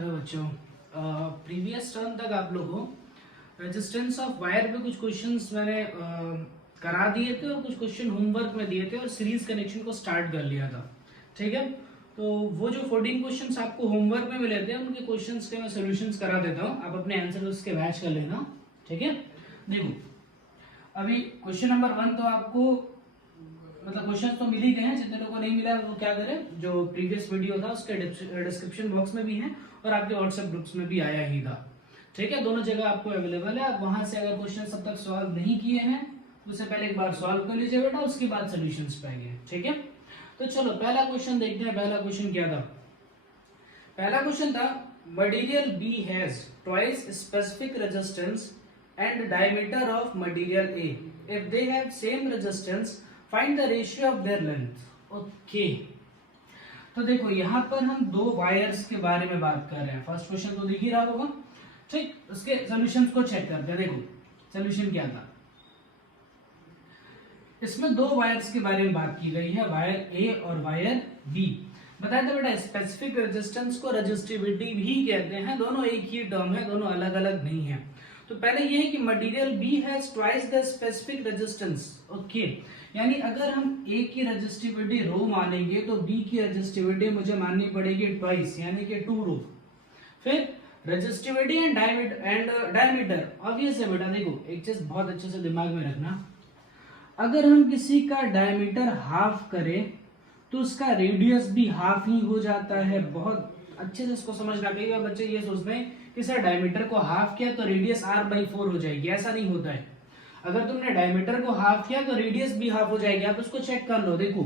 Hello बच्चों, previous term तक आप लोगों को रेजिस्टेंस ऑफ वायर पे कुछ क्वेश्चंस मैंने करा दिए थे और कुछ क्वेश्चन होमवर्क में दिए थे और सीरीज कनेक्शन को स्टार्ट कर लिया था। ठीक है, तो वो जो 14 क्वेश्चंस आपको होमवर्क में मिले थे उनके क्वेश्चंस के मैं सॉल्यूशंस करा देता हूँ, आप अपने आंसर उसके मैच कर लेना। ठीक है, देखो अभी क्वेश्चन नंबर 1 तो आपको मतलब क्वेश्चन तो मिल ही गए हैं, जितने लोगों को नहीं मिला वो क्या करें, जो प्रीवियस वीडियो था उसके डिस्क्रिप्शन बॉक्स में भी है और आपके व्हाट्सएप ग्रुप्स में भी आया ही था। ठीक है, दोनों जगह आपको अवेलेबल है। आप वहां से अगर क्वेश्चन सब तक सॉल्व नहीं किए हैं तो उससे पहले एक बार सॉल्व कर लीजिए बेटा, उसके बाद सोल्यूशंस पाएंगे। ठीक है, तो चलो पहला क्वेश्चन देखते हैं। पहला क्वेश्चन क्या था? पहला क्वेश्चन था material B has twice specific resistance and diameter of material A, if they have same resistance find the ratio of their length. Okay, तो देखो यहाँ पर हम दो वायर्स के बारे में बात कर रहे हैं। फर्स्ट क्वेश्चन तो दिख ही रहा होगा। ठीक, उसके सॉल्यूशंस को चेक करते हैं। देखो सॉल्यूशन क्या था, इसमें दो वायर्स के बारे में बात की गई है, वायर ए और वायर बी। बताया था बेटा स्पेसिफिक रेजिस्टेंस को रेजिस्टिविटी भी कहते हैं, दोनों एक ही टर्म है, दोनों अलग अलग नहीं है। तो पहले ये है कि material B has twice the specific resistance. Okay, यानी अगर हम ए की रेजिस्टिविटी रो मानेंगे तो बी की रेजिस्टिविटी मुझे माननी पड़ेगी ट्वाइस, यानी कि 2 रो। फिर रेजिस्टिविटी एंड डायमीटर ऑब्वियस है बेटा। देखो एक चीज बहुत अच्छे से दिमाग में रखना, अगर हम किसी का डायमीटर हाफ करें तो उसका रेडियस भी हाफ ही हो जाता है। बहुत अच्छे से इसको समझना। कई बार बच्चे ये सोचते हैं कि सर डायमीटर को हाफ किया तो रेडियस r/4 हो जाएगी, ऐसा नहीं होता है। अगर तुमने डायमीटर को हाफ किया तो रेडियस भी हाफ हो जाएगी। आप उसको चेक कर लो। देखो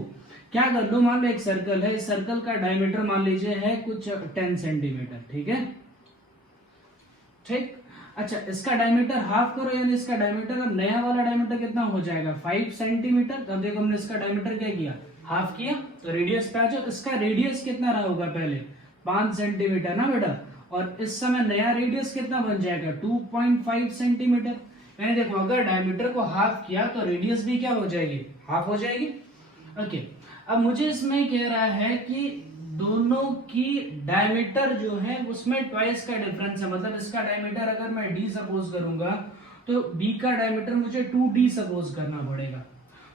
क्या कर लो, मान लो एक सर्कल है, इस सर्कल का डायमीटर मान लीजिए है कुछ 10 सेंटीमीटर। ठीक है, ठीक, अच्छा इसका डायमीटर हाफ करो, यानी इसका डायमीटर अब नया वाला डायमीटर कितना हो जाएगा 5 सेंटीमीटर। तब देखो हमने इसका डायमीटर क्या किया, हाफ किया, तो रेडियस पे आ जाओ। इसका रेडियस कितना रहा होगा पहले 5 सेंटीमीटर ना बेटा, और इस समय नया रेडियस कितना बन जाएगा 2.5 सेंटीमीटर। यानी देखो अगर डायमीटर को हाफ किया तो रेडियस भी क्या हो जाएगी, हाफ हो जाएगी। ओके, अब मुझे इसमें कह रहा है कि दोनों की डायमीटर जो है उसमें ट्वाइस का डिफरेंस है। मतलब इसका डायमीटर अगर मैं d सपोज करूंगा तो b का डायमीटर मुझे 2d सपोज करना पड़ेगा।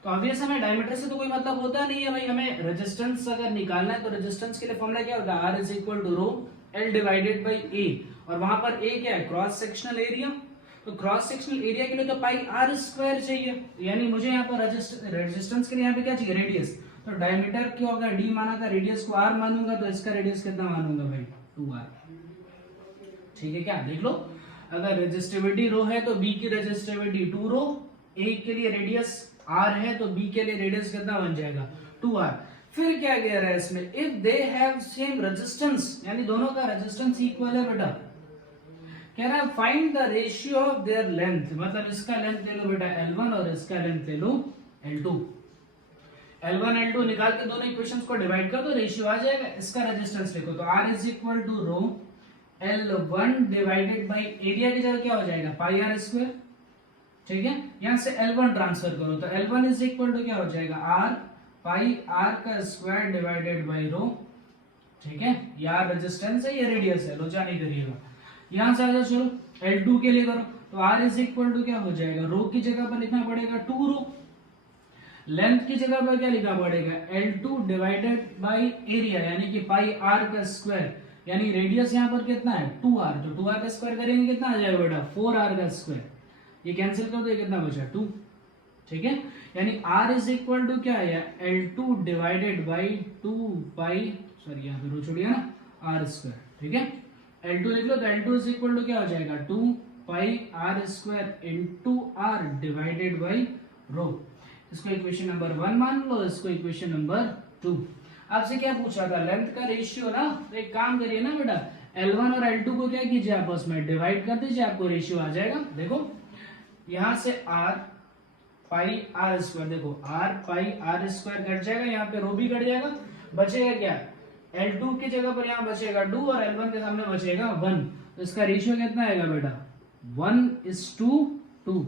तो ऑब्वियस हमें डायमीटर से तो कोई मतलब होता नहीं है भाई। हमें रेजिस्टेंस अगर निकालना है तो रेजिस्टेंस के लिए फॉर्मूला क्या होता है, R is equal to rho L divided by A, और वहां पर A क्या है, क्रॉस सेक्शनल एरिया। तो क्रॉस सेक्शनल एरिया के लिए तो पाई r स्क्वायर चाहिए, यानी मुझे यहाँ पर रेजिस्टेंस के लिए यहाँ पे क्या चाहिए, रेडियस। तो डायमीटर को अगर d माना था, रेडियस को r मानूंगा, तो इसका रेडियस कितना मानूंगा भाई 2r। ठीक है, क्या देख लो, अगर रेजिस्टिविटी रो है तो b की रेजिस्टिविटी 2 रो, a के लिए रेडियस r है तो b के लिए रेडियस कितना बन जाएगा 2r। फिर क्या कह रहा है इसमें, if they have same resistance, यानी दोनों का रेजिस्टेंस इक्वल है बेटा। कह रहा है find the ratio of their length, मतलब इसका लेंथ ले लो बेटा L1 और इसका लेंथ ले लो L2। L1 L2 निकाल के दोनों इक्वेशंस को डिवाइड कर दो, रेशियो आ जाएगा। इसका रेजिस्टेंस लिखो तो R is equal to rho L1 divided by area की जगह क्या हो जाएगा पाई r स्क्वायर। ठीक है, यहां से L1 ट्रांसफर करो तो L1 इज इक्वल टू क्या हो जाएगा r पाई r का स्क्वायर डिवाइडेड बाई रो। ठीक है, यार रेजिस्टेंस है, ये रेडियस है, लोचा नहीं करिएगा। यहां से आ जाओ, चलो L2 के लिए करो तो R इज इक्वल टू क्या हो जाएगा, रो की जगह पर लिखना पड़ेगा 2 रो, लेंथ की जगह पर क्या लिखना पड़ेगा L2 डिवाइडेड बाई एरिया, यानी कि पाई r का स्क्वायर, यानी रेडियस यहाँ पर कितना है 2r, तो 2r का स्क्वायर करेंगे कितना आ जाएगा बेटा 4r का स्क्वायर। ये कैंसिल कर दो, ये कितना बचा 2। ठीक है, यानी R इज इक्वल टू क्या है L2 divided by 2 pi, sorry यहाँ पे रो छोड़िए ना, r स्क्वायर। ठीक है, L2 लिख लो तो L2 इज इक्वल टू क्या हो जाएगा 2 पाई r square into r divided by रो। इसको इक्वेशन नंबर 1 मान लो, इसको इक्वेशन नंबर 2। आपसे क्या पूछा था, लेंथ का रेशियो ना, तो एक काम करिए ना बेटा, L1 और L2 को क्या कीजिए आपस में डिवाइड कर दीजिए, आपको रेशियो आ जाएगा। देखो यहां से r पाई r स्क्वायर, देखो r पाई r स्क्वायर कट जाएगा, यहाँ पे रो भी कट जाएगा, बचेगा क्या L2 की जगह पर यहाँ बचेगा 2 और L1 के सामने बचेगा 1। तो इसका रेशियो कितना आएगा बेटा 1:2।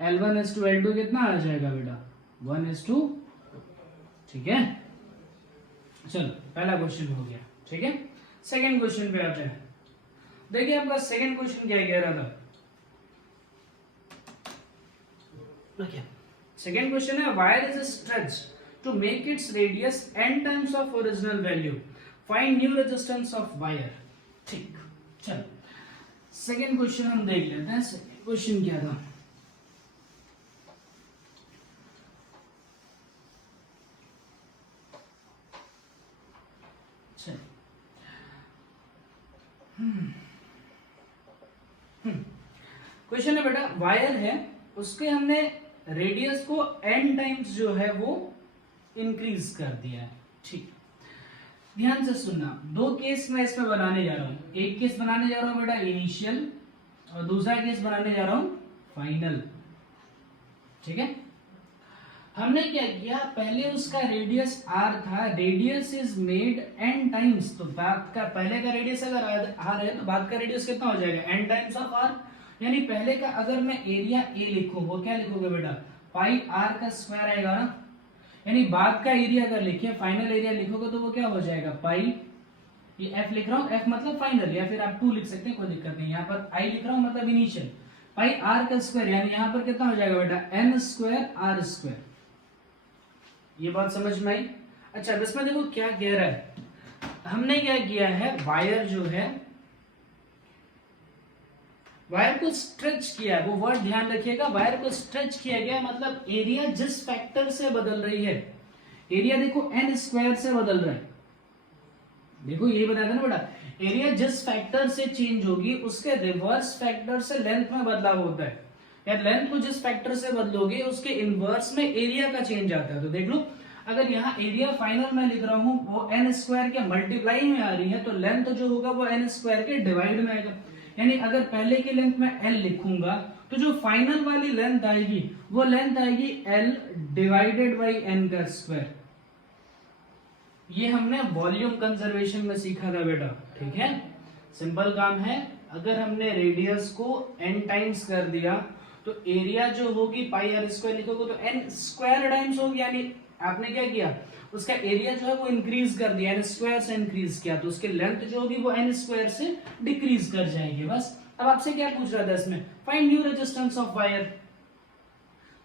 L1:L2 कितना आ जाएगा बेटा 1:2। ठीक है, चलो पहला क्वेश्चन हो गया। ठीक है, सेकंड क्वेश्चन पे आते हैं। देखिए आपका सेकंड क्वेश्चन क्या कह रहा था, सेकेंड क्वेश्चन है wire is stretch to make its radius n times of original value, find new resistance of wire. ठीक, चलो सेकेंड क्वेश्चन हम देख लेते हैं। सेकेंड क्वेश्चन क्या था, क्वेश्चन है बेटा, वायर है उसके हमने रेडियस को n टाइम्स जो है वो इंक्रीज कर दिया है। ठीक, ध्यान से सुनना, दो केस मैं इसमें बनाने जा रहा हूं। एक केस बनाने जा रहा हूं बेटा इनिशियल, और दूसरा केस बनाने जा रहा हूं फाइनल। ठीक है, हमने क्या किया, पहले उसका रेडियस r था, radius is made n times, तो बात का पहले का रेडियस अगर r है तो बाद का रेडियस कितना हो जाएगा, n टाइम्स ऑफ r। यानी पहले का अगर मैं एरिया a लिखूं, वो क्या लिखोगे बेटा, पाई r का स्क्वायर आएगा ना। यानी बाद का एरिया अगर लिखे, फाइनल एरिया लिखोगे तो वो क्या हो जाएगा, पाई, ये f लिख रहा हूं, f मतलब फाइनल, या फिर आप 2 लिख सकते हैं, कोई दिक्कत नहीं। यहाँ पर i लिख रहा हूं मतलब इनिशियल, पाई r का स्क्वायर, यानी यहाँ पर कितना हो जाएगा बेटा, n स्क्वायर r स्क्वायर। ये बात समझ में आई। अच्छा, इसमें देखो क्या कह रहा है, हमने क्या किया है, वायर जो है, वायर को स्ट्रेच किया है, वो वर्ड ध्यान रखिएगा, वायर को स्ट्रेच किया गया, मतलब एरिया जिस फैक्टर से बदल रही है, एरिया देखो n स्क्वायर से बदल रहा है। देखो ये बताया था ना बेटा, एरिया जिस फैक्टर से चेंज होगी उसके रिवर्स फैक्टर से लेंथ में बदलाव होता है, या लेंथ को जिस फैक्टर से बदलोगे उसके इनवर्स में एरिया का चेंज आता है। तो देख लो, अगर यहाँ एरिया फाइनल में लिख रहा हूं वो n स्क्वायर के मल्टीप्लाई में आ रही है, तो लेंथ जो होगा वो n स्क्वायर के डिवाइड में आएगा। यानी अगर पहले की लेंथ में l लिखूंगा तो जो फाइनल वाली लेंथ आएगी वो लेंथ आएगी l डिवाइडेड बाई n का स्क्वायर। ये हमने वॉल्यूम कंजर्वेशन में सीखा था बेटा। ठीक है, सिंपल काम है, अगर हमने रेडियस को n टाइम्स कर दिया तो एरिया जो होगी पाई आर स्क्वायर लिखोगे तो n स्क्वायर टाइम्स होगी, यानी आपने क्या किया, उसका एरिया जो है वो इंक्रीज कर दिया, n स्क्वायर से इंक्रीज किया, तो उसकी लेंथ जो होगी वो n स्क्वायर से डिक्रीज कर जाएगी। बस, अब आपसे क्या पूछ रहा था इसमें, find new resistance of wire.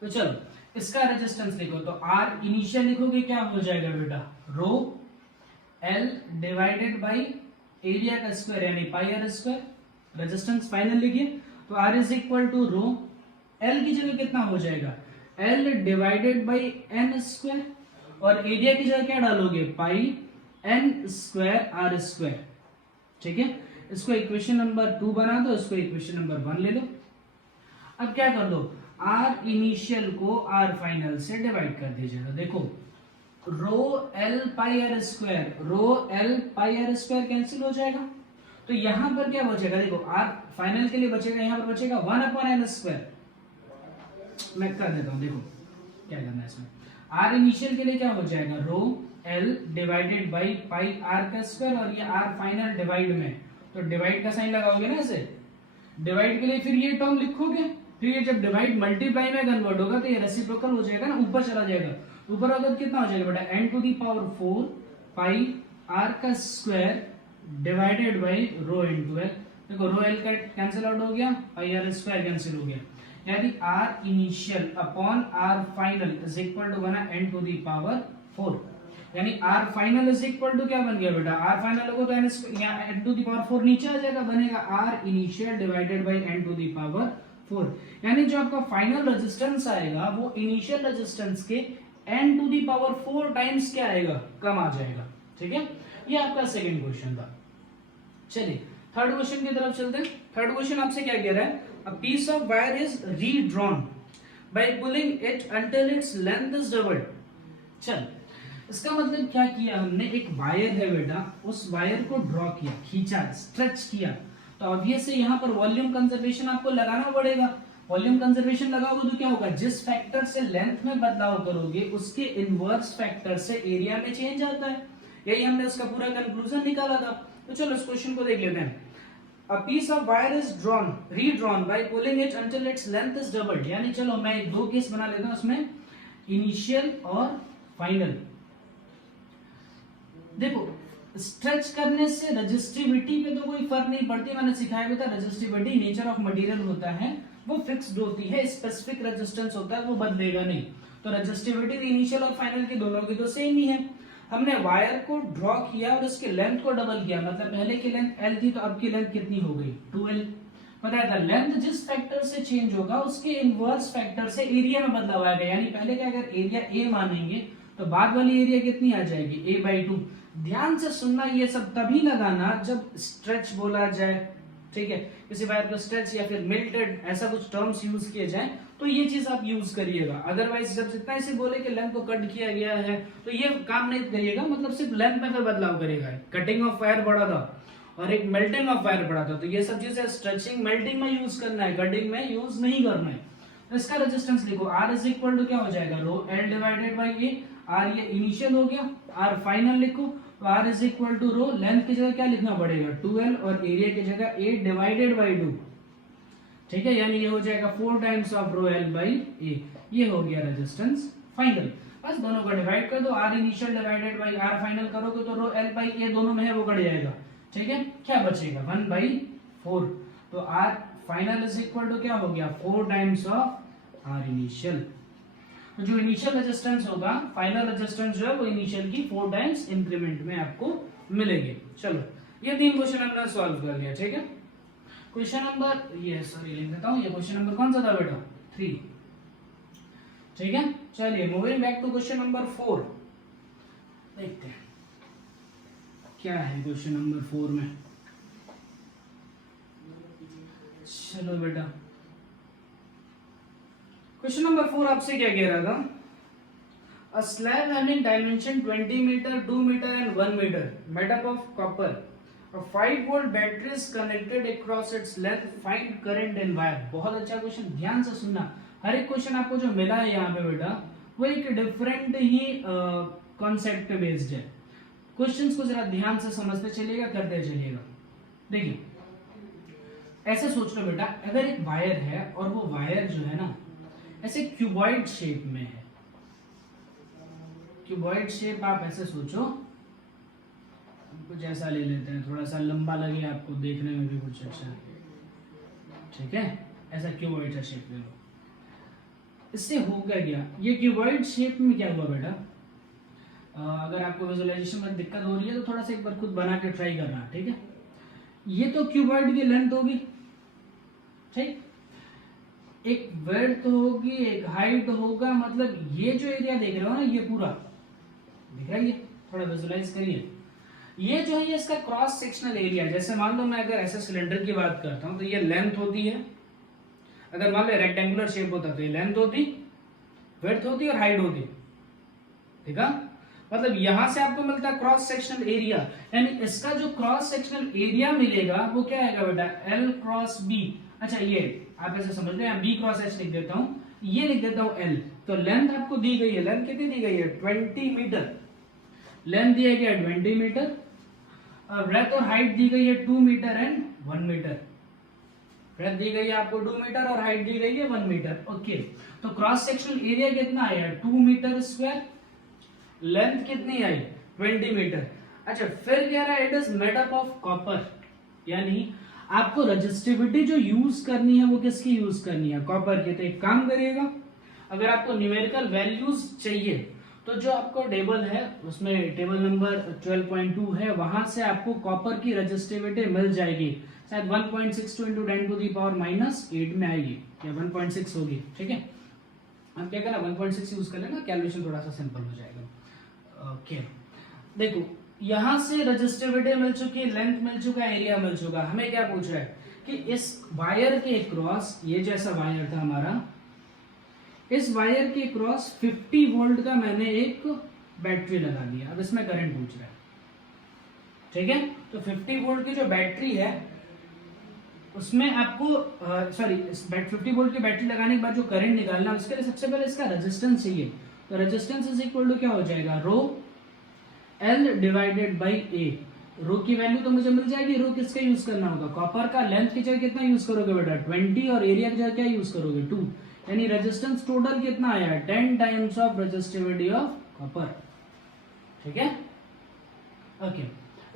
तो चलो इसका रेजिस्टेंस लिखो, तो R इनिशियल लिखोगे क्या हो जाएगा बेटा, rho L divided by area का स्क्वायर यानी pi R square. Resistance final लिखिए, तो R is equal to rho, L की जगह कितना हो जाएगा, L divided by n square, और एरिया की जगह क्या डालोगे, pi n square R square. ठीक है, इसको इक्वेशन नंबर 2 बना दो, इसको इक्वेशन नंबर 1 ले लो। अब क्या कर दो, R इनिशियल को R फाइनल से डिवाइड कर दीजिएगा। देखो rho L pi R square, rho L pi R square cancel हो जाएगा, तो यहां पर क्या बचेगा, देखो R फाइनल के लिए बचेगा, यहां पर बचेगा 1/n स्क्वायर। मैं कर देता हूं, देखो क्या करना है इसमें, R इनिशियल के लिए क्या हो जाएगा, rho L divided by pi R का स्क्वायर, और ये R फाइनल डिवाइड में, तो डिवाइड का साइन लगाओगे ना इसे, डिवाइड के लिए फिर ये टर्म लिखोगे, फिर ये जब डिवाइड मल्टीप्लाई में कन्वर्ट होगा तो ये रेसिप्रोकल हो जाएगा ना, ऊपर चला जाएगा, ऊपर होगा तो कितना हो जाएगा बेटा, n to the power 4 pi R का square divided by rho into L। देखो रो L का कैंसिल आउट हो गया, पाई R स्क्वायर कैंसिल हो गया, यानी R initial upon R final is equal to बना n टू दी पावर 4, यानी R final is equal to क्या बन गया बेटा, R फाइनल होगा तो n टू दी पावर 4 नीचे आ जाएगा, बनेगा R initial divided by n to the power 4, यानी जो आपका फाइनल रेजिस्टेंस आएगा वो इनिशियल रेजिस्टेंस के n to the power 4 times क्या आएगा, कम आ जाएगा। ठीक है, ये आपका सेकंड क्वेश्चन था। चलिए थर्ड क्वेश्चन की तरफ चलते हैं। थर्ड क्वेश्चन आपसे क्या कह रहा है, a piece of wire is redrawn by pulling it until its length is doubled। चल, इसका मतलब क्या किया हमने, एक वायर है बेटा, उस वायर को ड्रॉ किया, खींचा, स्ट्रेच किया, तो ऑब्वियसली यहाँ पर वॉल्यूम कंजर्वेशन आपको लगाना पड़ेगा। वॉल्यूम कंजर्वेशन लगाओगे तो क्या होगा, जिस फैक्टर से लेंथ में बदलाव करोगे उसके इनवर्स फैक्टर से एरिया में चेंज आता है। यही हमने उसका पूरा कंक्लूजन निकाला था। तो चलो इस क्वेश्चन को देख लेते हैं। A piece of wire is redrawn by pulling it until its length is doubled। यानी चलो मैं दो केस बना लेता हूं उसमें, इनिशियल और फाइनल। देखो स्ट्रेच करने से रजिस्टिविटी पे तो कोई फर्क नहीं पड़ती, मैंने सिखाया भी था रजिस्टिविटी नेचर ऑफ मटेरियल होता है वो फिक्स्ड होती है, स्पेसिफिक रेजिस्टेंस होता है वो बदलेगा नहीं। तो रजिस्टिविटी इनिशियल और फाइनल की दोनों की तो सेम ही है। हमने वायर को ड्रॉ किया और उसकी लेंथ को डबल किया, मतलब पहले की लेंथ L थी तो अब की लेंथ कितनी हो गई 2L। बताया था लेंथ जिस फैक्टर से चेंज होगा उसके इनवर्स फैक्टर से एरिया में बदलाव आएगा, यानी पहले क्या अगर एरिया A मानेंगे तो बाद वाली एरिया कितनी आ जाएगी A/2। ध्यान से सुनना, ये सब तभी लगाना जब स्ट्रेच बोला जाए, ठीक है, किसी वायर को स्ट्रेच या फिर मेल्टेड ऐसा कुछ टर्म्स यूज किए जाए तो ये चीज आप यूज करिएगा। अदरवाइज जब जितना इसे बोले कि लेंथ को कट किया गया है तो ये काम नहीं करिएगा, मतलब सिर्फ लेंथ में फिर बदलाव करेगा। कटिंग ऑफ वायर बढ़ा था और एक मेल्टिंग ऑफ वायर बढ़ा था, तो ये सब चीजें स्ट्रेचिंग मेल्टिंग में यूज करना है, कटिंग में यूज नहीं करना है। तो इसका रेजिस्टेंस लिखो, R इज इक्वल टू क्या हो जाएगा rho L divided by A। R ये इनिशियल हो गया, R फाइनल लिखो, तो R is equal to rho length की जगह क्या लिखना पड़ेगा 2L और एरिया की जगह A डिवाइडेड बाई 2, ठीक है, यानी ये हो जाएगा 4 times of rho L by A। ये हो गया रेजिस्टेंस फाइनल। बस दोनों को डिवाइड कर दो, R initial divided by R final करोगे तो रो L बाई A दोनों में है वो कट जाएगा, ठीक है, क्या बचेगा 1/4। तो R final is equal to क्या हो गया 4 टाइम्स ऑफ R इनिशियल। तो जो इनिशियल रेजिस्टेंस होगा फाइनल रेजिस्टेंस जो है वो इनिशियल की 4 टाइम्स इंक्रीमेंट में आपको मिलेंगे। चलो ये 3 क्वेश्चन हमने सॉल्व कर लिया, ठीक है। क्वेश्चन नंबर ये सॉरी लिख देता हूं, ये क्वेश्चन नंबर कौन सा था बेटा 3, ठीक है। चलिए moving back to question number 4, देखते हैं क्या है क्वेश्चन नंबर 4 में। चलो बेटा क्वेश्चन नंबर 4 आपसे क्या कह रहा था, a slab having dimension 20 meter, 2 meter and 1 meter made up of copper, a 5-volt battery is connected across its length, find current in wire। बहुत अच्छा क्वेश्चन, ध्यान से सुनना। हर एक क्वेश्चन आपको जो मिला है यहाँ पे बेटा वो एक डिफरेंट ही कॉन्सेप्ट पे बेस्ड है। क्वेश्चंस को जरा ध्यान से समझते चलिएगा, करते चलिएगा। देखिए ऐसे सोच लो बेटा, अगर एक वायर है और वो वायर जो है ना ऐसे क्यूबॉइड शेप में है, क्यूबॉइड शेप आप ऐसे सोचो, कुछ ऐसा ले लेते हैं, थोड़ा सा लंबा लगे आपको देखने में भी कुछ अच्छा, ठीक है, ऐसा क्यूबॉइड का शेप ले लो। इससे हो गया ये क्यूबॉइड शेप में क्या हुआ बेटा, अगर आपको विजुअलाइजेशन में दिक्कत हो रही है तो थोड़ा सा एक बार खुद बना के ट्राई करना, ठीक है। ये तो क्यूबॉइड की लेंथ होगी, ठीक, एक विड्थ होगी, एक हाइट होगा, मतलब ये जो एरिया देख रहे हो ना ये पूरा दिख रहा है, ये थोड़ा विजुअलाइज करिए। ये जो है ये इसका क्रॉस सेक्शनल एरिया, जैसे मान लो मैं अगर ऐसे सिलेंडर की बात करता हूं तो ये लेंथ होती है, अगर मान लो रेक्टेंगुलर शेप होता तो ये लेंथ होती, विड्थ होती और हाइट होती, ठीक है। मतलब यहां से आपको मिलता है क्रॉस सेक्शनल एरिया, यानी इसका जो क्रॉस सेक्शनल एरिया मिलेगा वो क्या आएगा बेटा L क्रॉस B। अच्छा ये आप ऐसे समझ लो, B क्रॉस H लिख देता हूं, ये लिख देता हूं L। तो लेंथ आपको दी गई है, लेंथ कितनी दी गई है 20 मीटर, लेंथ दिया गया 20 मीटर, ब्रेथ और हाइट दी गई है 2 मीटर एंड 1 मीटर। ब्रेथ दी गई है आपको 2 मीटर और हाइट दी गई है 1 मीटर, ओके। तो क्रॉस सेक्शनल एरिया कितना आया 2 मीटर स्क्वायर, लेंथ कितनी आई 20 मीटर। अच्छा फिर कह रहा है it is made up of copper, यानी आपको रजिस्टिविटी जो यूज करनी है वो किसकी यूज करनी है, कॉपर की। तो एक काम करिएगा, अगर आपको न्यूमेरिकल वैल्यूज चाहिए तो जो आपको टेबल है उसमें टेबल नंबर 12.2 है, वहां से आपको कॉपर की रजिस्टिविटी मिल जाएगी, शायद 1.62 इंटू 10 टू दी पावर -8 में आएगी या 1.6 होगी, ठीक है। हम क्या करना 1.6 यूज कर लेना, कैलकुलेशन थोड़ा सा सिंपल हो जाएगा, ओके। देखो यहां से रजिस्टिविटी मिल चुकी, लेंथ मिल चुका, एरिया मिल चुका। हमें क्या पूछ रहा है कि इस वायर के क्रॉस, ये जैसा वायर था हमारा, इस वायर के क्रॉस 50 वोल्ट का मैंने एक बैटरी लगा दिया, अब इसमें करंट पूछ रहा है, ठीक है। तो 50 वोल्ट की जो बैटरी है उसमें आपको 50 वोल्ट की बैटरी लगाने के बाद जो करंट निकालना है उसके लिए सबसे पहले इसका रेजिस्टेंस चाहिए। तो रेजिस्टेंस इज इक्वल टू क्या हो जाएगा rho L divided by A। रो की वैल्यू तो मुझे मिल जाएगी, रो किसका यूज करना होगा कॉपर का, लेंथ की जगह कितना यूज करोगे बेटा 20 और एरिया की जगह क्या यूज करोगे 2, यानी रेजिस्टेंस टोटल कितना आया 10 times of resistivity of copper, ठीक है, ओके।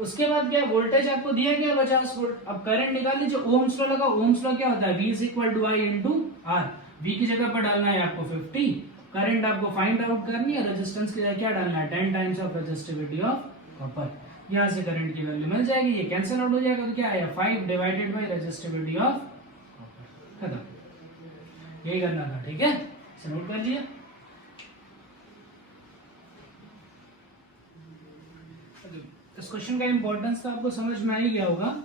उसके बाद क्या वोल्टेज आपको दिया गया 50 वोल्ट। अब करंट निकाल लीजिए, ओम्स लॉ लगा। ओम्स लॉ क्या होता है, V is equal to I into R. V की जगह पर डालना है आपको 50, करंट आपको फाइंड आउट करनी है, रेजिस्टेंस की जगह क्या डालना है 10 times of resistivity of copper. यहाँ से करंट की वैल्यू मिल जाएगी, ये कैंसिल आउट हो जाएगा तो क्या आया 5 divided by resistivity of copper. खत्म, यही करना था। ठीक है, इसे नोट कर लिया। इस क्वेश्चन का इंपॉर्टेंस तो आपको समझ में आ ही गया होगा।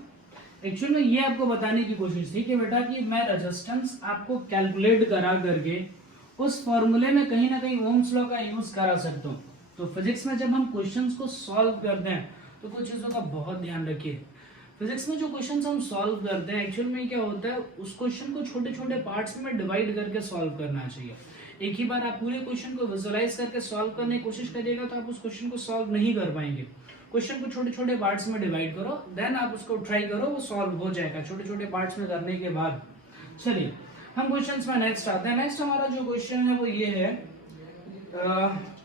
एक्चुअली में ये आपको बताने की कोशिश थी कि बेटा कि मैं रेजिस्टेंस आपको कैलकुलेट करा करके उस फॉर्मूले में कहीं ना कहीं ओम्स लॉ का यूज करा सकता हूँ। तो फिजिक्स में जब हम क्वेश्चंस को सॉल्व करते हैं तो कुछ चीजों का बहुत ध्यान रखिए। फिजिक्स में जो क्वेश्चंस हम सॉल्व करते हैं एक्चुअल में क्या होता है, उस क्वेश्चन को छोटे छोटे पार्ट्स में डिवाइड करके सॉल्व करना चाहिए। एक ही बार आप पूरे क्वेश्चन को विजुअलाइज करके सॉल्व करने की कोशिश करिएगा तो आप उस क्वेश्चन को सॉल्व नहीं कर पाएंगे। क्वेश्चन को छोटे छोटे पार्ट्स में डिवाइड करो, देन आप उसको ट्राई करो, वो सॉल्व हो जाएगा छोटे छोटे पार्ट्स में करने के बाद। चलिए हम क्वेश्चंस में नेक्स्ट आते हैं। नेक्स्ट हमारा जो क्वेश्चन है वो ये है,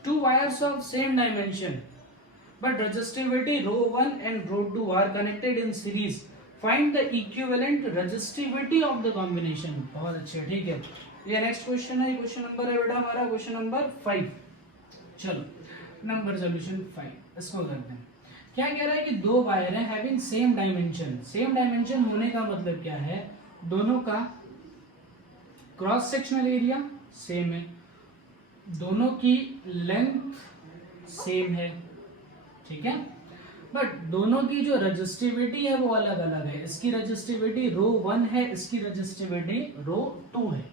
to wires of same dimension but resistivity rho 1 and rho 2 are connected in series. Find the equivalent resistivity of the combination. बहुत अच्छे, ठीक है। ये नेक्स्ट क्वेश्चन है, क्वेश्चन नंबर है बेटा हमारा क्वेश्चन नंबर 5। चलो नंबर सॉल्यूशन 5, इसको करते हैं। क्या कह रहा है कि दो वायर हैं having same dimension. Same dimension होने का मतलब क्या है, दोनों का क्रॉस सेक्शनल एरिया सेम है, दोनों की लेंथ सेम है, ठीक है, बट दोनों की जो रेजिस्टिविटी है वो अलग अलग है। इसकी रेजिस्टिविटी रो 1 है, इसकी रेजिस्टिविटी रो 2 है।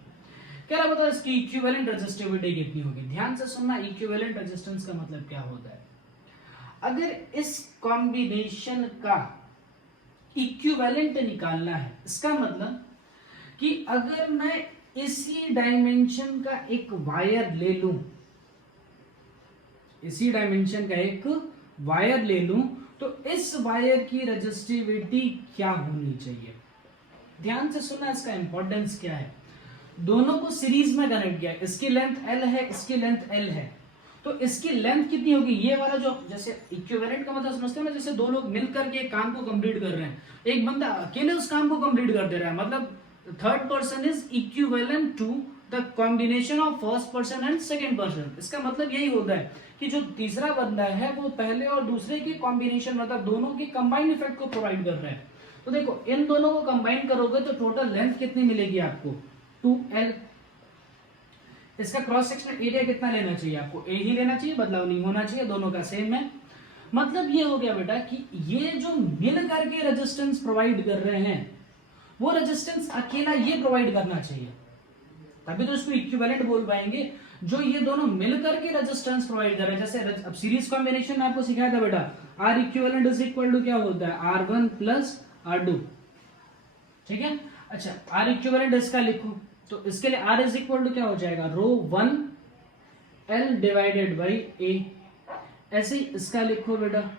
क्या रहा बताओ इसकी इक्विवेलेंट रेजिस्टिविटी कितनी होगी। ध्यान से सुनना, इक्विवेलेंट रेजिस्टेंस का मतलब क्या होता है। अगर इस कॉम्बिनेशन का इक्विवेलेंट निकालना है, इसका मतलब कि अगर मैं इसी डायमेंशन का एक वायर ले लूं, इसी डायमेंशन का एक वायर ले लूं तो इस वायर की रेजिस्टिविटी क्या होनी चाहिए। ध्यान से सुनना, इसका इंपॉर्टेंस क्या है। दोनों को सीरीज में कनेक्ट किया, इसकी लेंथ L है, इसकी लेंथ L है, तो इसकी लेंथ कितनी होगी। ये वाला जो जैसे इक्विवेलेंट का मतलब समझते हैं ना, जैसे दो लोग मिलकर के एक काम को कंप्लीट कर रहे हैं, एक बंदा अकेले उस काम को कंप्लीट कर दे रहा है, मतलब third person is equivalent to the combination of first person and second person. इसका मतलब यही होता है कि जो तीसरा बंदा है वो पहले और दूसरे की कॉम्बिनेशन मतलब दोनों की कंबाइंड इफेक्ट को प्रोवाइड कर रहा है। तो देखो इन दोनों को कंबाइन करोगे तो टोटल लेंथ कितनी मिलेगी आपको 2L। इसका क्रॉस सेक्शनल एरिया कितना लेना चाहिए आपको, A ही लेना चाहिए, बदलाव नहीं होना चाहिए, दोनों का सेम है। मतलब ये हो गया बेटा कि ये जो मिल करके रेजिस्टेंस प्रोवाइड कर रहे हैं वो रेजिस्टेंस अकेला ये प्रोवाइड करना चाहिए, तभी तो इसको इक्विवेलेंट बोल पाएंगे। जो ये दोनों मिलकर के रेजिस्टेंस प्रोवाइड कर रहे हैं, जैसे अब सीरीज कॉम्बिनेशन में आपको सिखाया था बेटा, R equivalent is equal to क्या होता है R1 प्लस R2, ठीक है। अच्छा R इक्विवेलेंट इसका लिखो तो इसके लिए R इज इक्वल टू क्या हो जाएगा रो 1 L डिवाइडेड बाई A। ऐसे ही इसका लिखो बेटा,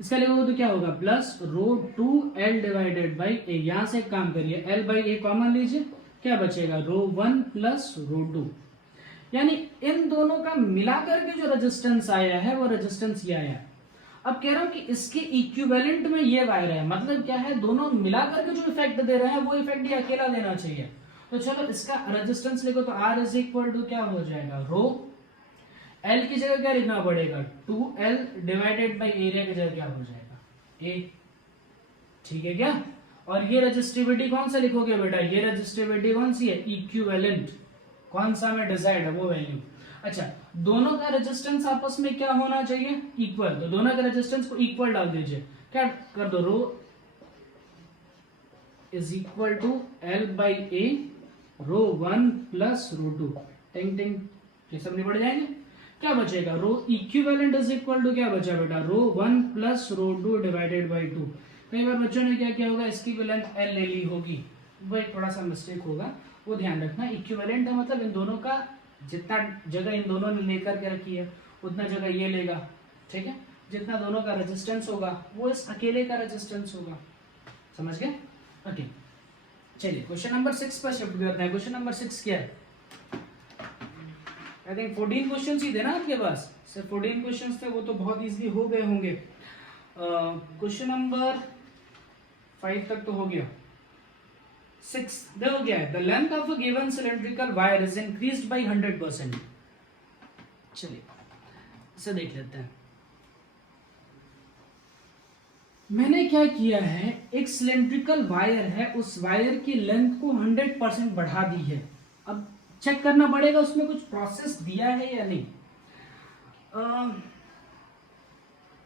इसका लिखोगे तो क्या होगा plus rho 2 L divided by A। यहां से एक काम करिए L बाई A कॉमन लीजिए, क्या बचेगा रो 1 प्लस रो 2। यानी इन दोनों का मिलाकर के जो रेजिस्टेंस आया है वो रेजिस्टेंस ये आया। अब कह रहा हूं कि इसके इक्विवेलेंट में ये वायर है, मतलब क्या है दोनों मिलाकर के जो इफेक्ट दे रहे हैं वो इफेक्ट ये अकेला देना चाहिए। तो चलो इसका रेजिस्टेंस लिखो तो R इज इक्वल टू क्या हो जाएगा रो L की जगह क्या लिखना पड़ेगा 2L डिवाइडेड बाई एरिया की जगह क्या हो जाएगा A, ठीक है क्या। और ये रेजिस्टिविटी कौन सा लिखोगे बेटा, ये रेजिस्टिविटी कौन सी है इक्विवेलेंट, कौन सा में डिसाइड है वो वैल्यू। अच्छा दोनों का रेजिस्टेंस आपस में क्या होना चाहिए इक्वल, तो दोनों के रेजिस्टेंस को इक्वल डाल दीजिए, क्या कर दो rho is equal to L by A rho 1 plus rho 2, टिंग टिंग ये सब निबट जाएंगे। क्या बचेगा rho equivalent is equal to क्या बचा बेटा rho 1 plus rho 2 divided by 2। कई बार बच्चों ने क्या किया होगा इसकी भी लेंथ L ले ली होगी, वो एक थोड़ा सा मिस्टेक होगा, वो ध्यान रखना। इक्विवेलेंट है मतलब इन दोनों का जितना जगह इन दोनों ने लेकर के रखी है उतना जगह ये लेगा, ठीक है। जितना दोनों का रेजिस्टेंस होगा वो इस अकेले का रेजिस्टेंस होगा, समझ गए। ओके चलिए क्वेश्चन नंबर 6 पर शिफ्ट करते हैं। क्वेश्चन नंबर 6 क्या है, आई थिंक 14 क्वेश्चन ही थे ना आपके पास, सिर्फ 14 क्वेश्चन थे, वो तो बहुत इजीली हो गए होंगे। क्वेश्चन नंबर 5 तक तो हो गया। 6 देखो क्या है, the length of a given cylindrical wire is increased bye 100%। चलिए इसे देख लेते हैं। मैंने क्या किया है, एक सिलेंड्रिकल वायर है, उस वायर की लेंथ को 100% बढ़ा दी है। अब चेक करना पड़ेगा उसमें कुछ प्रोसेस दिया है या नहीं।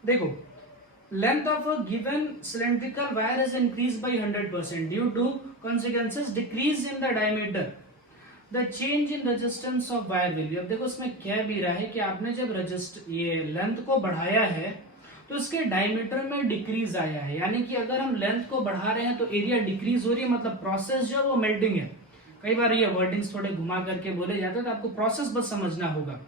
देखो, length of a given cylindrical wire is increase by 100% due to consequences decrease in the diameter, the change in resistance of wire value. अब देखो इसमें कह भी रहा है कि आपने जब ये लेंथ को बढ़ाया है तो इसके डायमीटर में डिक्रीज आया है, यानी कि अगर हम लेंथ को बढ़ा रहे हैं तो एरिया डिक्रीज हो रही है, मतलब प्रोसेस जो है वो मेल्टिंग है। कई बार ये वर्डिंग्स थोड़े घुमा करके बोले जाते हैं, तो आपको प्रोसेस बस समझना होगा।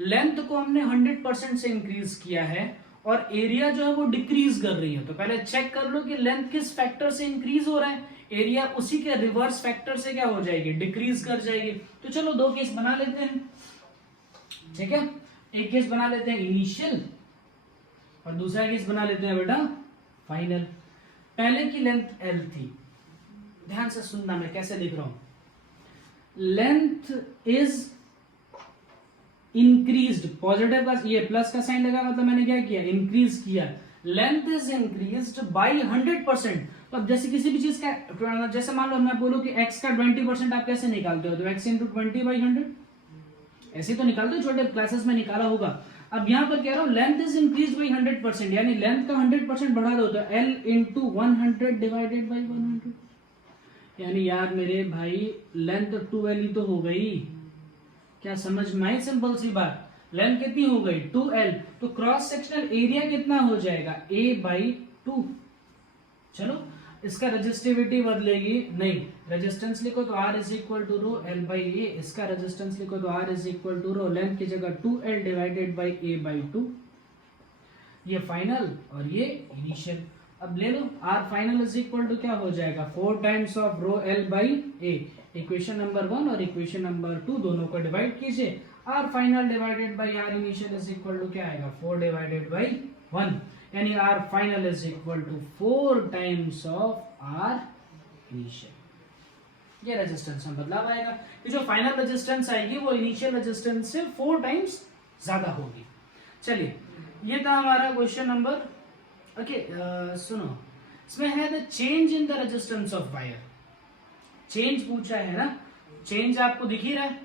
लेंथ को हमने 100% से इंक्रीज किया है और एरिया जो है वो डिक्रीज कर रही है, तो पहले चेक कर लो कि लेंथ किस फैक्टर से इंक्रीज हो रहा है, एरिया उसी के रिवर्स फैक्टर से क्या हो जाएगी, डिक्रीज कर जाएगी। तो चलो दो केस बना लेते हैं, ठीक है। एक केस बना लेते हैं इनिशियल और दूसरा केस बना लेते हैं बेटा फाइनल। पहले की लेंथ एल थी, ध्यान से सुनना मैं कैसे लिख रहा हूं। लेंथ इज इंक्रीज्ड, पॉजिटिव का ये प्लस का साइन लगा, मतलब मैंने क्या किया, इंक्रीज किया। Length is increased bye 100%। तो अब जैसे किसी भी चीज का, जैसे मान लो मैं बोलूं कि x का 20% आप कैसे निकालते हो, तो x इंटू 20/100 ऐसे तो निकालते हो, छोटे क्लासेस में निकाला होगा। अब यहां पर कह रहा हूं लेंथ इज इंक्रीज बाय 100%, यानी लेंथ का 100% बढ़ा दो तो l इंटू 100 डिवाइडेड बाय 100, यानी यार मेरे भाई लेंथ 2l ही तो हो गई। क्या समझ में आई? सिंपल सी बात, लेंथ कितनी हो गई 2l, तो क्रॉस सेक्शनल एरिया कितना हो जाएगा a/2। चलो इसका रेजिस्टिविटी बदलेगी नहीं, रेजिस्टेंस लिखो तो r is equal to rho l/a, इसका रेजिस्टेंस लिखो तो r is equal to rho length की जगह 2l डिवाइडेड बाय a/2। ये फाइनल और ये इनिशियल। अब ले लो r final is equal to क्या हो जाएगा 4 times of rho l/a। Equation number 1 और इक्वेशन नंबर 2 दोनों को डिवाइड कीजिए, r final divided by r initial is equal to क्या आएगा 4 डिवाइडेड बाय 1, यानी r final is equal to 4 times of r initial. ये रेजिस्टेंस में बदलाव आएगा, कि जो फाइनल रेजिस्टेंस आएगी वो इनिशियल रेजिस्टेंस से 4 टाइम्स ज्यादा होगी। चलिए ये था हमारा क्वेश्चन नंबर। ओके सुनो, इसमें है the change in the resistance of wire. Change पूछा है ना, चेंज आपको दिख ही रहा है।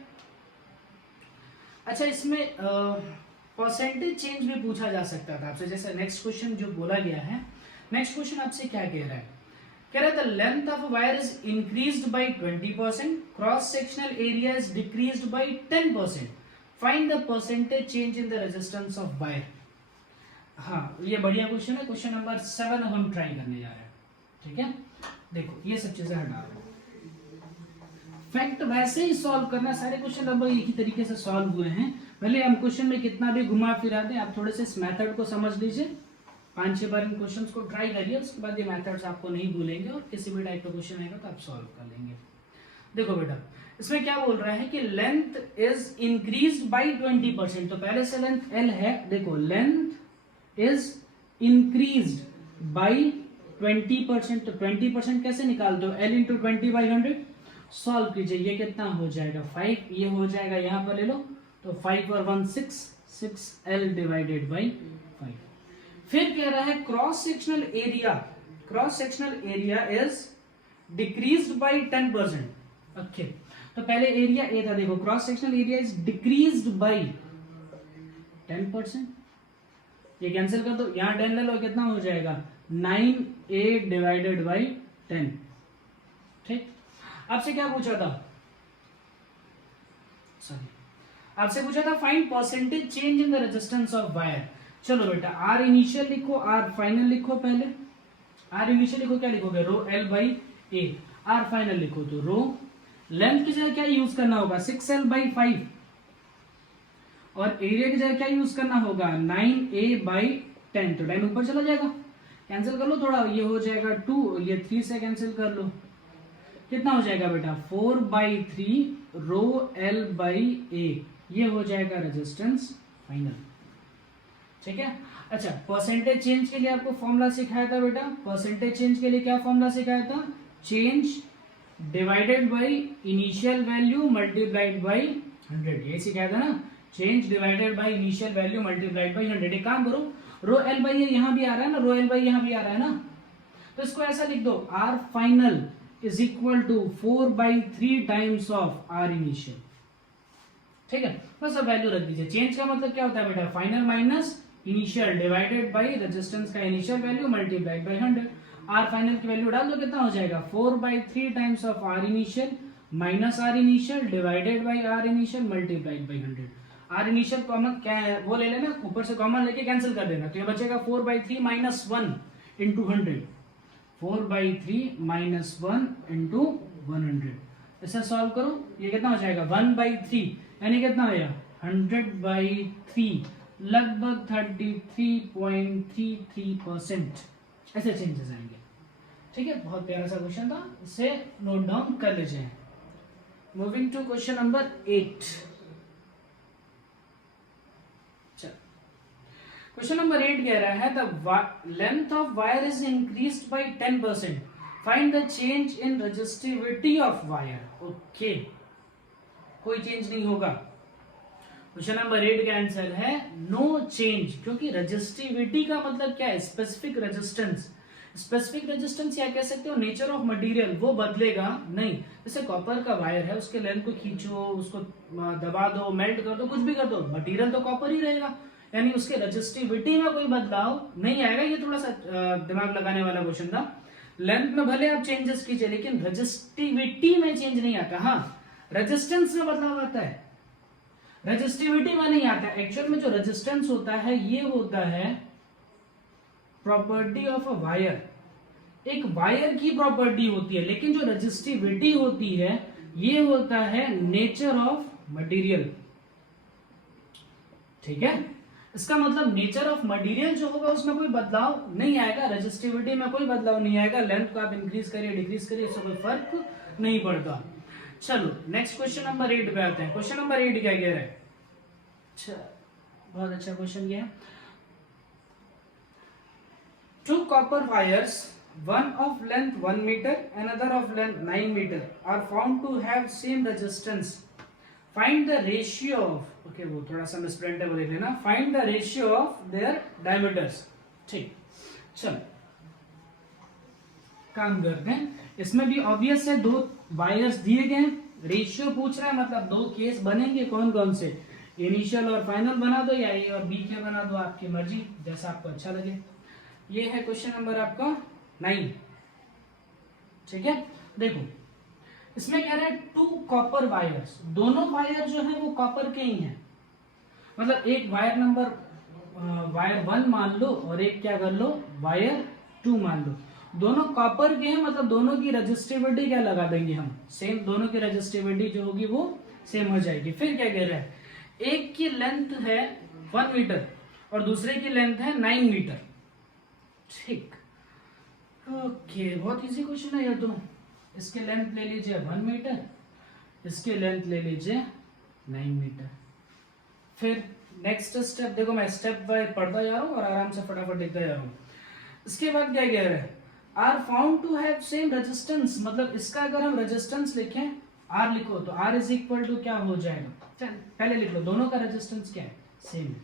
अच्छा इसमें परसेंटेज चेंज भी पूछा जा सकता था आपसे, जैसे नेक्स्ट क्वेश्चन जो बोला गया है, नेक्स्ट क्वेश्चन आपसे क्या कह रहा है, कह रहा है the length of wire is increased bye 20%, cross sectional area is decreased bye 10%, find the percentage change in the resistance of wire. हाँ ये बढ़िया क्वेश्चन है, क्वेश्चन नंबर 7 हम ट्राई करने जा रहे हैं, ठीक है। देखो ये सब चीजें हटा दो, फैक्ट वैसे ही सॉल्व करना, सारे क्वेश्चन लगभग एक ही तरीके से सॉल्व हुए हैं। भले हम क्वेश्चन में कितना भी घुमा फिरा दें, आप थोड़े से इस मेथड को समझ लीजिए, 5-6 बार इन क्वेश्चंस को ट्राई करिए, उसके बाद ये मेथड्स आपको नहीं भूलेंगे और किसी भी टाइप का क्वेश्चन आएगा तो आप सॉल्व कर लेंगे। देखो बेटा इसमें क्या बोल रहा है कि लेंथ इज इंक्रीज्ड बाय 20%, तो पहले से लेंथ l है, देखो लेंथ इज इंक्रीज्ड बाय 20%, तो 20% कैसे निकालते हो, l इंटू 20/100। सॉल्व कीजिए, ये कितना हो जाएगा 5, ये हो जाएगा यहाँ पर ले लो तो 5 और 1 6, 6l डिवाइडेड बाय 5। फिर कह रहा है cross sectional area, cross sectional area is decreased bye 10%। Okay तो पहले एरिया ए था, देखो cross sectional area is decreased bye 10%, ये कैंसिल कर दो, यहाँ 10 ले लो, कितना हो जाएगा 9a डिवाइडेड बाय 10। ठीक, आपसे क्या पूछा था, सॉरी आपसे पूछा था find percentage change in the resistance of wire. चलो बेटा आर इनिशियल लिखो, आर फाइनल लिखो, पहले आर इनिशियल लिखो, क्या लिखोगे रो l/a, आर फाइनल लिखो तो रो लेंथ की जगह क्या यूज करना होगा 6l/5 और एरिया की जगह क्या यूज करना होगा 9a/10, तो 10 ऊपर चला जाएगा, कैंसिल कर लो थोड़ा, ये हो जाएगा 2, ये 3 से कैंसिल कर लो, कितना हो जाएगा बेटा 4/3 रो l/a, ये हो जाएगा रेजिस्टेंस फाइनल। ठीक है, अच्छा, परसेंटेज चेंज के लिए आपको फॉर्मूला सिखाया था बेटा। परसेंटेज चेंज के लिए क्या फॉर्मूला सिखाया था? Change divided by initial value multiplied by 100, ये सिखाया था ना। Change divided by initial value multiplied by 100। एक काम करो, रो एल बाई यहाँ भी आ रहा है ना, रो एल बाई यहाँ भी आ रहा है ना, तो इसको ऐसा लिख दो, R final is equal to 4/3 times of R initial. ठीक है, बस अब वैल्यू रख दीजिए। चेंज का मतलब क्या होता है बेटा? Final minus initial divided by resistance का initial value multiplied by 100। R final की वैल्यू डाल दो, कितना हो जाएगा? 4/3 times of R initial minus R initial divided by R initial multiplied by 100। R initial common क्या है वो ले लेना, ऊपर से कॉमन लेके कैंसिल कर देना, तो ये बचेगा 4/3 माइनस 1 इंटू 100। 4/3 minus 1 into 100। इसे सॉल्व करो, ये कितना हो जाएगा? 1/3 यानी कितना आया? 100/3, लगभग 33.33% ऐसे चेंजेस आएंगे। ठीक है, बहुत प्यारा सा क्वेश्चन था, इसे नोट डाउन कर लीजिए। Moving to question number 8। Question number 8 कह रहा है the length of wire is increased by 10%, find the change in resistivity of wire. Okay, कोई चेंज नहीं होगा। क्वेश्चन नंबर 8 का आंसर है नो चेंज, क्योंकि रेजिस्टिविटी का मतलब क्या है? Specific resistance. स्पेसिफिक रेजिस्टेंस या कह सकते हो नेचर ऑफ मटेरियल, वो बदलेगा नहीं। जैसे कॉपर का वायर है, उसके लेंथ को खींचो, उसको दबा दो, मेल्ट कर दो, कुछ भी कर दो, मटेरियल तो कॉपर ही रहेगा, यानी उसके रेजिस्टिविटी में कोई बदलाव नहीं आएगा। ये थोड़ा सा दिमाग लगाने वाला क्वेश्चन था। लेंथ में भले आप चेंजेस कीजिए, लेकिन रेजिस्टिविटी में चेंज नहीं आता। हाँ, रेजिस्टेंस में बदलाव आता है, रेजिस्टिविटी में नहीं आता। एक्चुअल में जो रेजिस्टेंस होता है ये होता है प्रॉपर्टी ऑफ अ वायर, एक वायर की प्रॉपर्टी होती है, लेकिन जो रेजिस्टिविटी होती है ये होता है नेचर ऑफ मटेरियल। ठीक है, इसका मतलब नेचर ऑफ मटेरियल जो होगा उसमें कोई बदलाव नहीं आएगा, रेजिस्टिविटी में कोई बदलाव नहीं आएगा। लेंथ को आप इंक्रीज करिए डिक्रीज करिए, इससे कोई फर्क नहीं पड़ता। चलो नेक्स्ट क्वेश्चन नंबर 8 पे आते हैं। क्वेश्चन नंबर 8 क्या कह रहा है? अच्छा, बहुत अच्छा क्वेश्चन किया। Two copper wires, one of length 1 meter, another of length 9 meter, are found to have same resistance. Find the ratio of, okay, वो थोड़ा सा मिसप्रिंट है, वो देख लेना। Find the ratio of their diameters. ठीक, चलो काम करते हैं। इसमें भी ऑब्वियस है, दो वायर्स दिए गए, रेशियो पूछ रहा है, मतलब दो केस बनेंगे। कौन कौन से? इनिशियल और फाइनल बना दो, या ए और बी के बना दो, आपकी मर्जी, जैसा आपको अच्छा लगे। ये है क्वेश्चन नंबर आपका 9। ठीक है, देखो इसमें कह रहा है 2 कॉपर वायर्स, दोनों वायर जो है वो कॉपर के ही हैं। मतलब एक वायर नंबर वायर 1 मान लो और एक क्या कर लो, वायर 2 मान लो। दोनों कॉपर के हैं, मतलब दोनों की रेजिस्टिविटी क्या लगा देंगे हम? सेम, दोनों की रेजिस्टिविटी जो होगी वो सेम हो जाएगी। फिर क्या कह रहा है? एक की लेंथ है 1 मीटर और दूसरे की लेंथ है 9 मीटर। ठीक, ओके, बहुत इजी क्वेश्चन है ये तो। इसके लेंथ ले लीजिए 1 मीटर, इसके लेंथ ले लीजिए 9 मीटर। फिर नेक्स्ट स्टेप देखो, मैं स्टेप बाय पढ़ता जा रहा हूँ और आराम से फटाफट लिखता जा रहा हूँ। इसके बाद क्या कह रहा है? Are found to have same resistance, मतलब इसका अगर हम रेजिस्टेंस लिखें, आर लिखो तो आर इज इक्वल टू क्या हो जाएगा? चल पहले लिख लो, दोनों का रेजिस्टेंस क्या है? सेम है।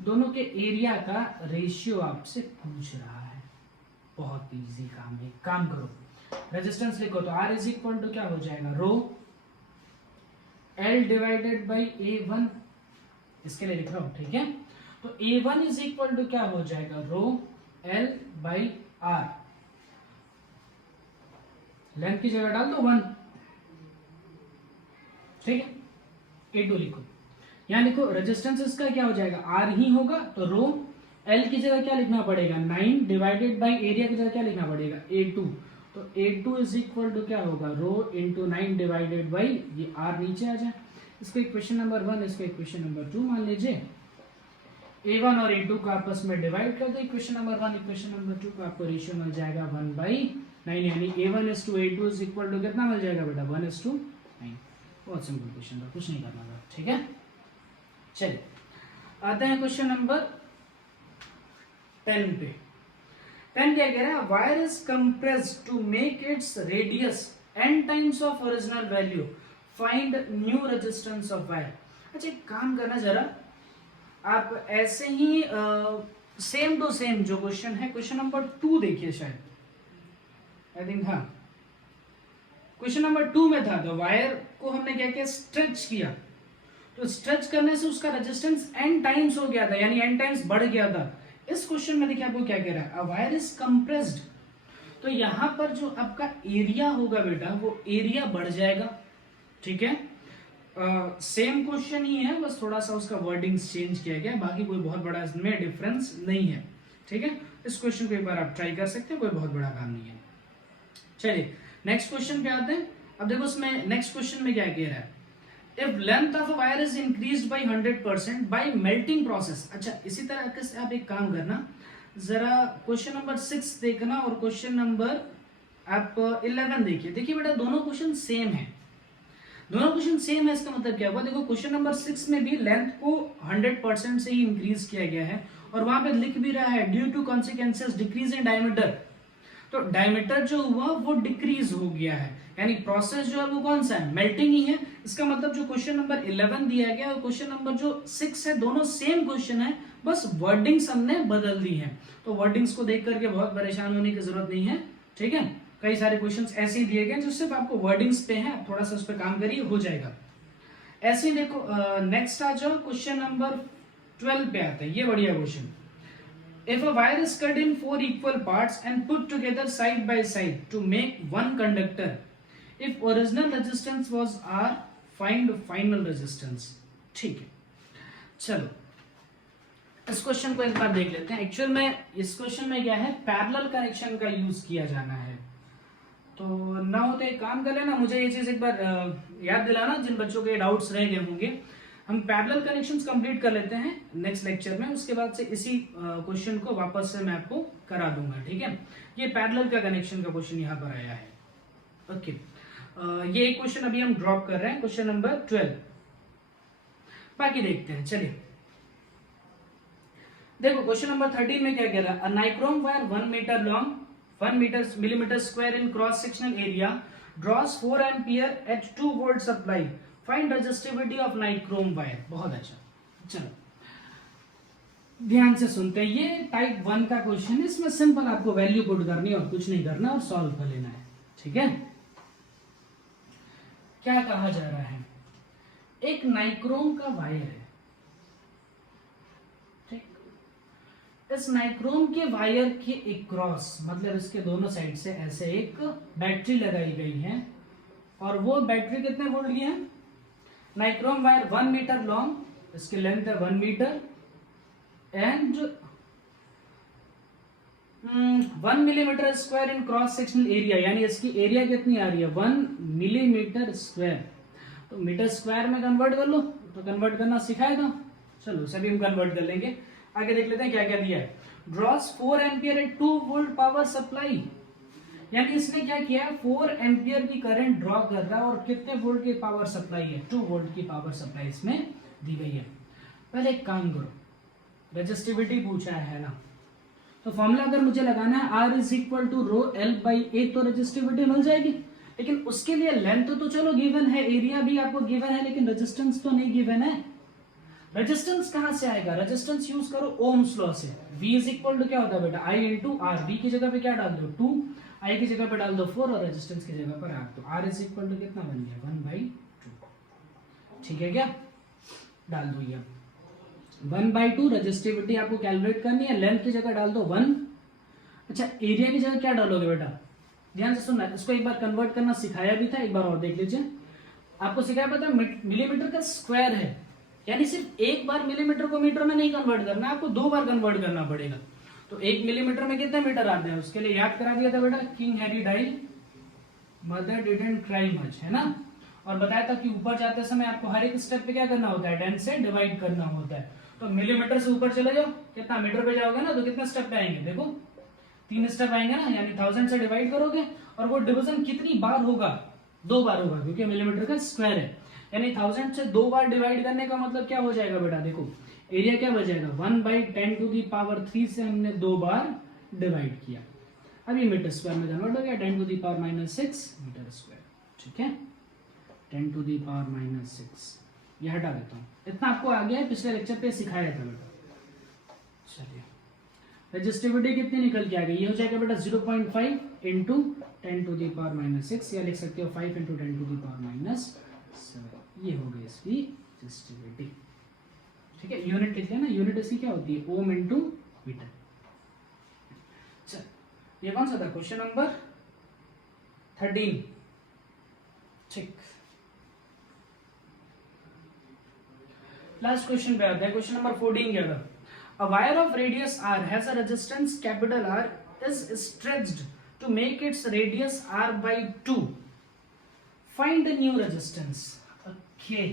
दोनों के एरिया का रेशियो आपसे पूछ रहा है, बहुत इजी काम है। काम करो, रेजिस्टेंस लिखो तो R इज इक्वल टू क्या हो जाएगा? Rho L divided by A1, इसके लिए लिख रहा हूं। ठीक है, तो A1 इज इक्वल टू क्या हो जाएगा? Rho L by R। Length की जगह डाल दो 1। ठीक है, A2 लिखो, यहां लिखो रेजिस्टेंस इसका क्या हो जाएगा? R ही होगा, तो रो L की जगह क्या लिखना पड़ेगा? 9 डिवाइडेड बाई एरिया की जगह क्या लिखना पड़ेगा? A2। तो A2 इज इक्वल टू क्या होगा? रो इंटू 9 डिवाइडेड बाई ये R नीचे आ जाए। इसका इक्वेशन नंबर 1, इसका इक्वेशन नंबर 2 मान लीजिए। A1 और A2 को आपस में डिवाइड कर दो, इक्वेशन नंबर 1 इक्वेशन नंबर 2 को आपको रेशियो मिल जाएगा 1/9, यानी A1 is to A2 is equal to कितना मिल जाएगा बेटा? 1:9। बहुत सिंपल क्वेश्चन था, कुछ नहीं करना था। ठीक है, चलिए आते हैं क्वेश्चन नंबर 10 पे 10 क्या कह रहा है, wire is compressed to make its radius n times of original value, find new resistance of wire. अच्छा एक काम करना जरा, आप ऐसे ही सेम टू सेम जो क्वेश्चन है, क्वेश्चन नंबर 2 देखिए, शायद आई थिंक, हाँ क्वेश्चन नंबर 2 में था, तो वायर को हमने क्या किया, स्ट्रेच किया, तो स्ट्रेच करने से उसका रेजिस्टेंस n टाइम्स हो गया था, यानी n टाइम्स बढ़ गया था। इस क्वेश्चन में देखिए आपको क्या कह रहा है, अ वायर इज कंप्रेस्ड, तो यहां पर जो आपका एरिया होगा बेटा, वो एरिया बढ़ जाएगा, ठीक है। सेम क्वेश्चन ही है, बस थोड़ा सा उसका वर्डिंग चेंज किया गया, बाकी कोई बहुत बड़ा इसमें डिफरेंस नहीं है, ठीक है। इस क्वेश्चन को एक बार आप ट्राई कर सकते हैं, कोई बहुत बड़ा काम नहीं है। चलिए नेक्स्ट क्वेश्चन पे आते हैं। अब देखो उसमें नेक्स्ट क्वेश्चन में क्या कह रहा है, if length of a wire is increased bye 100% bye melting process. अच्छा इसी तरह से आप एक काम करना, जरा क्वेश्चन नंबर 6 देखना और क्वेश्चन नंबर आप 11 देखिए। देखिए बेटा दोनों क्वेश्चन सेम है, दोनों क्वेश्चन सेम है, इसका मतलब क्या हुआ, देखो क्वेश्चन नंबर 6 में भी लेंथ को 100% से ही इंक्रीज किया गया है, और वहां पे लिख भी रहा है due to consequences decrease in diameter, तो डायमीटर जो हुआ वो डिक्रीज हो गया है, यानी प्रोसेस जो है वो कौन सा है, मेल्टिंग ही है। इसका मतलब जो क्वेश्चन नंबर 11 दिया गया और क्वेश्चन नंबर जो 6 है, दोनों सेम क्वेश्चन है, बस वर्डिंग्स हमने बदल दी है। तो वर्डिंग्स को देख करके बहुत परेशान होने की जरूरत नहीं है, ठीक है। कई सारे क्वेश्चंस ऐसे ही दिए गए जो सिर्फ आपको वर्डिंग्स पे है, आप थोड़ा सा उस पर काम करिए, हो जाएगा। ऐसे ही देखो नेक्स्ट आ जाओ, क्वेश्चन नंबर 12 पे आता है, ये बढ़िया question. If a wire is cut in 4 equal parts and put together side by side to make one conductor, if original resistance was R, find final resistance। ठीक है, चलो इस क्वेश्चन को एक बार देख लेते हैं। एक्चुअल में इस क्वेश्चन में क्या है, पैरेलल कनेक्शन का यूज किया जाना है, तो ना हो तो एक काम कर लेना, मुझे ये चीज एक बार याद दिलाना, जिन बच्चों के डाउट्स रह गए होंगे। हम पैरेलल कनेक्शंस कंप्लीट कर लेते हैं नेक्स्ट लेक्चर में, उसके बाद से इसी क्वेश्चन को वापस से मैं आपको करा दूंगा, ठीक है। ये पैरेलल का कनेक्शन का क्वेश्चन यहाँ पर आया है, ओके। ये एक क्वेश्चन अभी हम ड्रॉप कर रहे हैं, क्वेश्चन नंबर 12। बाकी देखते हैं, चलिए देखो क्वेश्चन नंबर 13 में क्या कह रहा है, a nichrome wire 1 metre long 1 millimeter square in cross sectional area draws 4 ampere at 2 volt supply, find resistivity of nichrome wire। बहुत अच्छा, चलो ध्यान से सुनते हैं। ये टाइप 1 का क्वेश्चन है, इसमें सिंपल आपको वैल्यू पुट करनी है और कुछ नहीं करना और सॉल्व कर लेना है, ठीक है। क्या कहा जा रहा है, एक नाइक्रोम का वायर है, इस नाइक्रोम के वायर के एक क्रॉस, मतलब इसके दोनों साइड से ऐसे एक बैटरी लगाई गई है, और वो बैटरी कितने वोल्ट की है, नाइक्रोम वायर 1 मीटर लॉन्ग, इसकी लेंथ है 1 metre, and 1 millimetre square in cross sectional area, यानी इसकी एरिया कितनी आ रही है, 1 मिलीमीटर स्क्वायर। तो मीटर स्क्वायर में कन्वर्ट कर लो, तो कन्वर्ट करना सिखाएगा, चलो सभी हम कन्वर्ट कर लेंगे। आगे देख लेते हैं क्या क्या दिया है, draws 4 ampere at 2 volt power supply, यानी इसने क्या किया है, 4 एम्पियर की करंट ड्रॉ कर रहा है, और कितने वोल्ट की पावर सप्लाई है, 2 वोल्ट की पावर सप्लाई इसमें दी गई है। पहले एक काम करो, रेजिस्टिविटी पूछा है ना, तो फॉर्मूला अगर मुझे लगाना है R is equal to rho L by A, तो रेजिस्टिविटी मिल जाएगी, लेकिन उसके लिए लेंथ तो चलो गिवन है, एरिया भी आपको गिवन है, लेकिन रेजिस्टेंस तो नहीं गिवन है। रेजिस्टेंस कहां से आएगा, रेजिस्टेंस यूज करो ओम्स लॉ से। V इज इक्वल टू क्या होता है बेटा, I इंटू आर, V की जगह पे क्या डाल दो 2, I की जगह पे डाल दो 4, और रेजिस्टेंस की जगह पर R, तो R इज इक्वल टू कितना बन गया 1/2, ठीक है क्या, डाल दो ये 1/2। रेजिस्टिविटी आपको कैलकुलेट करनी है, लेंथ की जगह डाल दो 1। अच्छा एरिया की जगह क्या डालोगे बेटा, ध्यान से सुनना, इसको एक बार कन्वर्ट करना सिखाया भी था, एक बार और देख लीजिए। आपको सिखाया पता है मिलीमीटर का स्क्वायर है, यानी सिर्फ एक बार मिलीमीटर को मीटर में नहीं कन्वर्ट करना, आपको 2 बार कन्वर्ट करना पड़ेगा। तो 1 मिलीमीटर में कितने मीटर आते हैं, उसके लिए याद करा दिया था बेटा, king Harry died mother didn't cry much, है ना। और बताया था कि ऊपर जाते समय आपको हर एक स्टेप पे क्या करना होता है, 10 से डिवाइड करना होता है। तो मिलीमीटर से ऊपर चले जाओ, कितना मीटर पे जाओगे ना, तो कितने स्टेप पे आएंगे, देखो 3 स्टेप आएंगे ना, यानी 1000 से डिवाइड करोगे, और वो डिवीजन कितनी बार होगा, 2 बार होगा, क्योंकि मिलीमीटर का स्क्वायर है, यानी 1000 से 2 बार डिवाइड करने का मतलब क्या हो जाएगा बेटा, देखो एरिया क्या बचेगा 1/10⁻³ से हमने 2 बार डिवाइड किया, अब ये मीटर स्क्वायर में कन्वर्ट हो गया 10⁻⁻6 मीटर स्क्वायर। ठीक है, 10⁻⁻6 ये हटा देता हूँ, इतना आपको आ गया है, पिछले लेक्चर पे सिखाया था बेटा। चलिए रेजिस्टिविटी कितनी निकल के आ गई, ये हो जाएगा बेटा 0.5 इंटू 10⁻⁻6 या लिख सकते हो 5 इंटू 10⁻⁷, ये हो गई इसकी रेजिस्टिविटी। ठीक है, यूनिट लिख लेना, यूनिट इसकी क्या होती है ओम इंटू मीटर। चल ये कौन सा था, क्वेश्चन नंबर 13। ठीक, लास्ट क्वेश्चन पे आते हैं, क्वेश्चन नंबर 14 क्या था। A wire of radius r has a resistance capital R is stretched to make its radius r by 2. Find the new resistance. Okay.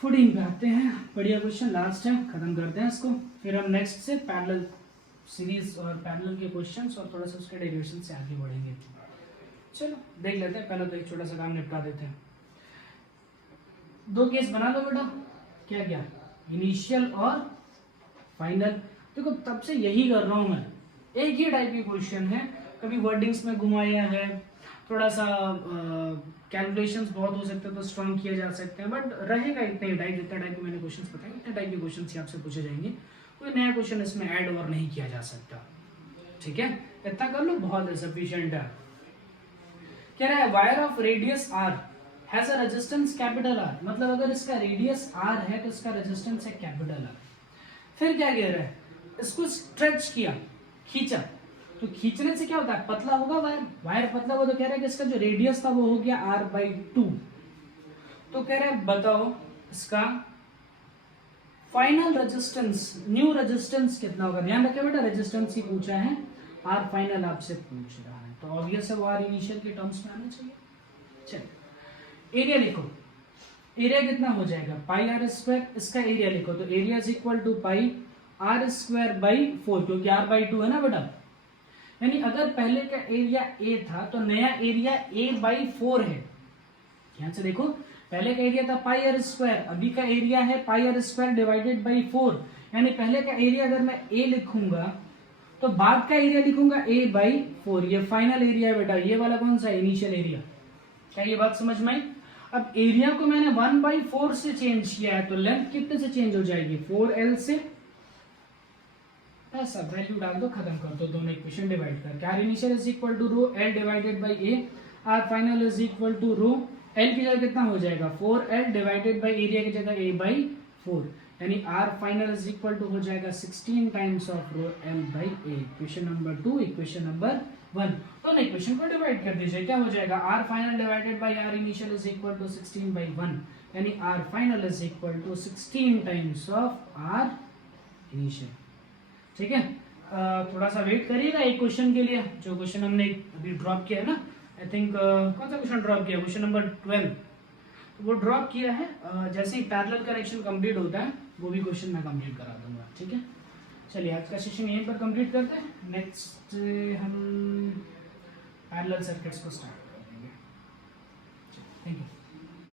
14 पे आते हैं, बढ़िया क्वेश्चन, लास्ट है, खत्म करते हैं इसको, फिर हम नेक्स्ट से पैरेलल सीरीज और पैरेलल के क्वेश्चंस और थोड़ा सा उसके डेरिवेशन से आगे बढ़ेंगे। चलो देख लेते हैं, पहले तो एक छोटा सा काम निपटा देते हैं। 2 केस बना लो बेटा, क्या क्या, इनिशियल और फाइनल। देखो तब से यही कर रहा हूं मैं, एक ही टाइप की क्वेश्चन है, कभी वर्डिंग्स में घुमाया है, थोड़ा सा कैलकुलेशंस बहुत हो सकते हैं तो स्ट्रॉन्ग किए जा सकते हैं, बट रहेगा इतने टाइप, जितने टाइप के मैंने क्वेश्चंस बताए इतने टाइप के क्वेश्चंस ही आपसे पूछे जाएंगे, कोई नया क्वेश्चन इसमें ऐड और नहीं किया जा सकता। ठीक है, इतना कर लो, बहुत सफिशिएंट है। कह रहा है wire of radius R has a resistance capital R, मतलब अगर इसका रेडियस आर है तो इसका रेजिस्टेंस है कैपिटल आर। फिर क्या कह रहा है, इसको स्ट्रेच किया, खींचा, तो खींचने से क्या होता है, पतला होगा वायर, वायर पतला हुआ तो कह रहा है कि इसका जो रेडियस था वो हो गया r/2। तो कह रहा है बताओ इसका फाइनल रेजिस्टेंस, न्यू रेजिस्टेंस कितना होगा। ध्यान रखिए बेटा, रेजिस्टेंस ही पूछा है, आर फाइनल आपसे पूछ रहा है, तो ऑब्वियस है वो आर इनिशियल के टर्म्स में आना चाहिए। चलिए एरिया लिखो, एरिया कितना हो जाएगा πr², इसका एरिया लिखो, तो area is equal to πr²/4, क्योंकि r/2 है ना बेटा, यानी अगर पहले का एरिया a था तो नया एरिया a/4 है। ध्यान से देखो, पहले का एरिया था πr², अभी का एरिया है πr² डिवाइडेड बाई 4, यानी पहले का एरिया अगर मैं a लिखूंगा तो बाद का एरिया लिखूंगा a/4, ये फाइनल एरिया है बेटा, ये वाला कौन सा इनिशियल एरिया। क्या ये बात समझ में आई। अब एरिया को मैंने 1/4 से चेंज किया है, तो लेंथ कितने से चेंज हो जाएगी 4l से, ऐसा वैल्यू डाल दो, खत्म कर दो, दोनों इक्वेशन डिवाइड करके। R initial is equal to rho L divided by A, R final is equal to rho L की जगह कितना हो जाएगा 4l डिवाइडेड बाई एरिया की जगह a/4, यानी R final is equal to हो जाएगा 16 times of rho L by A. Equation number 2, equation number 1, दोनों इक्वेशन को डिवाइड कर दीजिए, क्या हो जाएगा R final divided by R initial is equal to 16/1, यानी R final is equal to 16 times of R initial. ठीक है, थोड़ा सा वेट करिएगा एक क्वेश्चन के लिए, जो क्वेश्चन हमने अभी ड्रॉप किया है ना, आई थिंक कौन सा क्वेश्चन ड्रॉप किया, क्वेश्चन नंबर 12, वो ड्रॉप किया है। जैसे ही पैरेलल कनेक्शन कंप्लीट होता है वो भी क्वेश्चन मैं कंप्लीट करा दूंगा। ठीक है, चलिए आज का सेशन यहीं पर कंप्लीट करते हैं, नेक्स्ट हम पैरेलल सर्किट्स को स्टार्ट कर देंगे। Thank you.